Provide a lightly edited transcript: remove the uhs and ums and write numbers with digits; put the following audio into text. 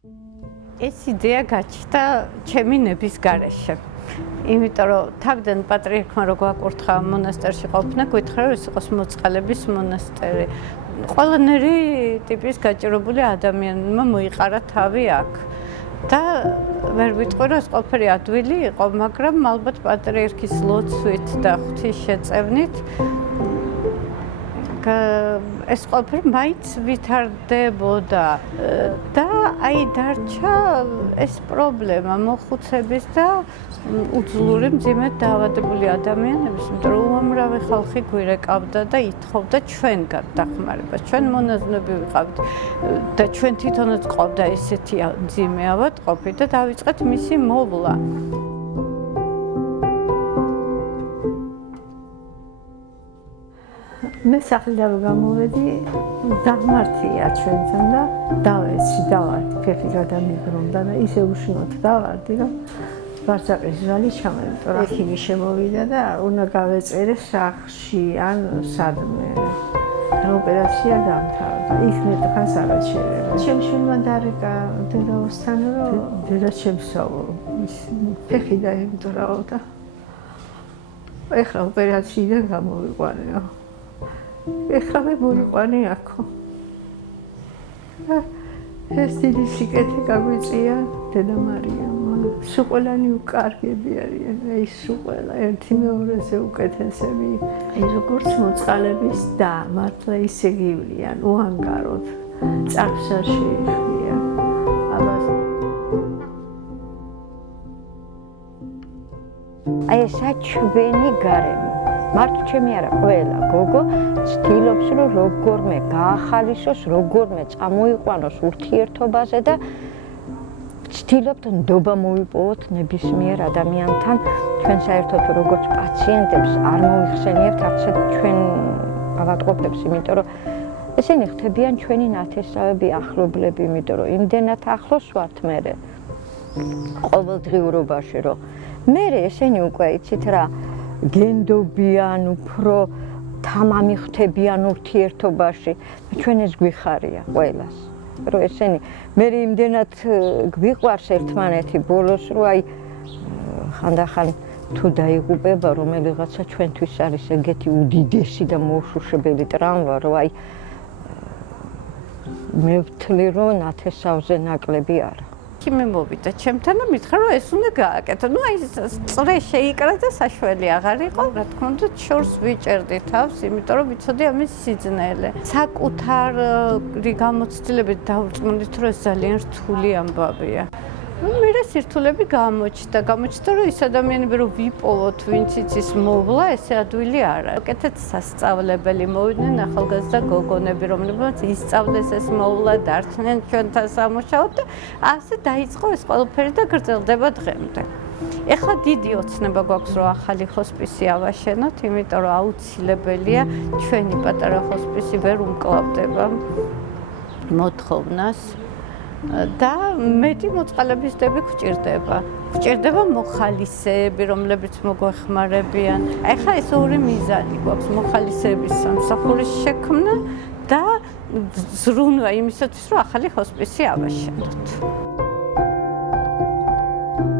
ეს იდეა გაჩნდა ჩემი ნების გარეშე. იმიტომ რომ თავიდან პატრიარქმა რო გვაკურთხა მონასტერში ყოფნა, გითხრა რომ ეს იყოს მოწყალების მონასტერი. ყველანაირი ტიპის გაჭირებული ადამიანმა მოიყარა თავი აქ. და ვერ ვიტყვი რომ ეს ყველაფერი ადვილი იყო, მაგრამ ალბათ პატრიარქის ლოცვით და ღვთის შეწევნით ეს ყველაფერი მაინც ვითარდებოდა და აი დარჩა ეს პრობლემა მოხუცების და უძლური მძიმედ დაავადებული ადამიანების, იმიტომ რომ უამრავი ხალხი გვირეკავდა და ითხოვდა ჩვენგან დახმარებას. ჩვენ მონაზვნები ვიყავით და ჩვენ თვითონაც ყავდა ესეთი მძიმე ავადმყოფი და დავიწყეთ მისი მოვლა. მე სახლიდან გამოვედი, დაღმართია ჩვენთან და დავეცი, დავარდი, ფეხი გადამიბრუნდა და ისე უშნოდ დავარდი, რომ ბარსაყის ჟალი ჩამოიტო. ექიმი შემოვიდა და უნდა გავეწერე სახლში ან სადმე. ოპერაცია დამთავრდა. იქ მეტყას აღაჩერება. ჩემ შვილმა დარეკა დედაოსთან, რომ დედა შემსავალ. ფეხი დაიმტვრაო და ეხლა ოპერაციიდან გამოვიყვანეო. ეხლა მე მოვიყვანე აქო. ეს დიდი სიკეთე გაგვიწია დედა მარიამ. სულ ყველანი უკარგები არიან, აი სულ ყველა ერთი მეორეზე უკეთესები. აი როგორც მოწყალების და მართლა ისე გივლიან, უანგაროდ, წარს არ შეიხდიან. აბას აი ესა ჩვენი გარემო. მარტო ჩემი არა, ყველა გოგო ცდილობს რომ როგორმე გაახალისოს, როგორმე წამოიყვანოს ურთიერთობაზე და ცდილობთ ნდობა მოვიპოვოთ ნებისმიერ ადამიანთან. ჩვენ საერთოდ როგორც პაციენტებს არ მოიხსენიებთ არც ჩვენ ავადმყოფებს, იმიტომ რომ ესენი ხდებიან ჩვენი ნათესავები, ახლობლები, იმიტომ რომ იმდენად ახლოს ვართ მე ყოველდღიურობაში, რომ მე ესენი უკვე იცით რა გენდობიან, უფრო თამამი ხდებიან ურთიერთობაში. ჩვენ ეს გვიხარია ყველას. რომ ესენი მე იმდენად გვიყვარს ერთმანეთი ბოლოს, რომ აი ხანდახან თუ დაიღუპება რომელიღაცა ჩვენთვის არის ეგეთი უდიდესი და მოუშუშებელი ტრამვა, რომ აი მე ვთვლი რომ ნათესავზე ნაკლები არა. მე მოვიდა ჩემთან და მითხრა რომ ეს უნდა გააკეთო. ნუ აი წრე შეიკრა და საშველი აღარ იყო. რა თქმა უნდა, შორს ვიჭერდი თავს, იმიტომ რომ ვიცოდი ამის სიძნელე. საკუთარი გამოცდილებით დავრწმუნდით, რომ ეს ძალიან რთული ამბავია. მე სირთულები გამოჩნდა, რომ ის ადამიანები რომ ვიპოვოთ, ვინც იცის მოვლა, ესე ადვილი არა. უკეთეთ სასწავლებელი მოვიდნენ ახალგაზრდა გოგონები, რომლებმაც ისწავლეს ეს მოვლა, დარჩნენ ჩვენთან სამუშაოდ და ასე დაიწყო ეს ყველაფერი და გრძელდება დღემდე. ეხლა დიდი ოცნება გვაქვს, რომ ახალი ჰოსპისი ავაშენოთ, იმიტომ რომ აუცილებელია ჩვენი პატარა ჰოსპისი ვერ უმკლავდება მოთხოვნას. და მეტი მოწყალების დები გვჭირდება. გვჭირდება მოხალისეები, რომლებიც მოგვეხმარებიან. ეხლა ეს ორი მიზანი გვაქვს, მოხალისეების სამსახურის შექმნა და ზრუნვა იმისათვის, რომ ახალი ჰოსპისი ავაშენოთ.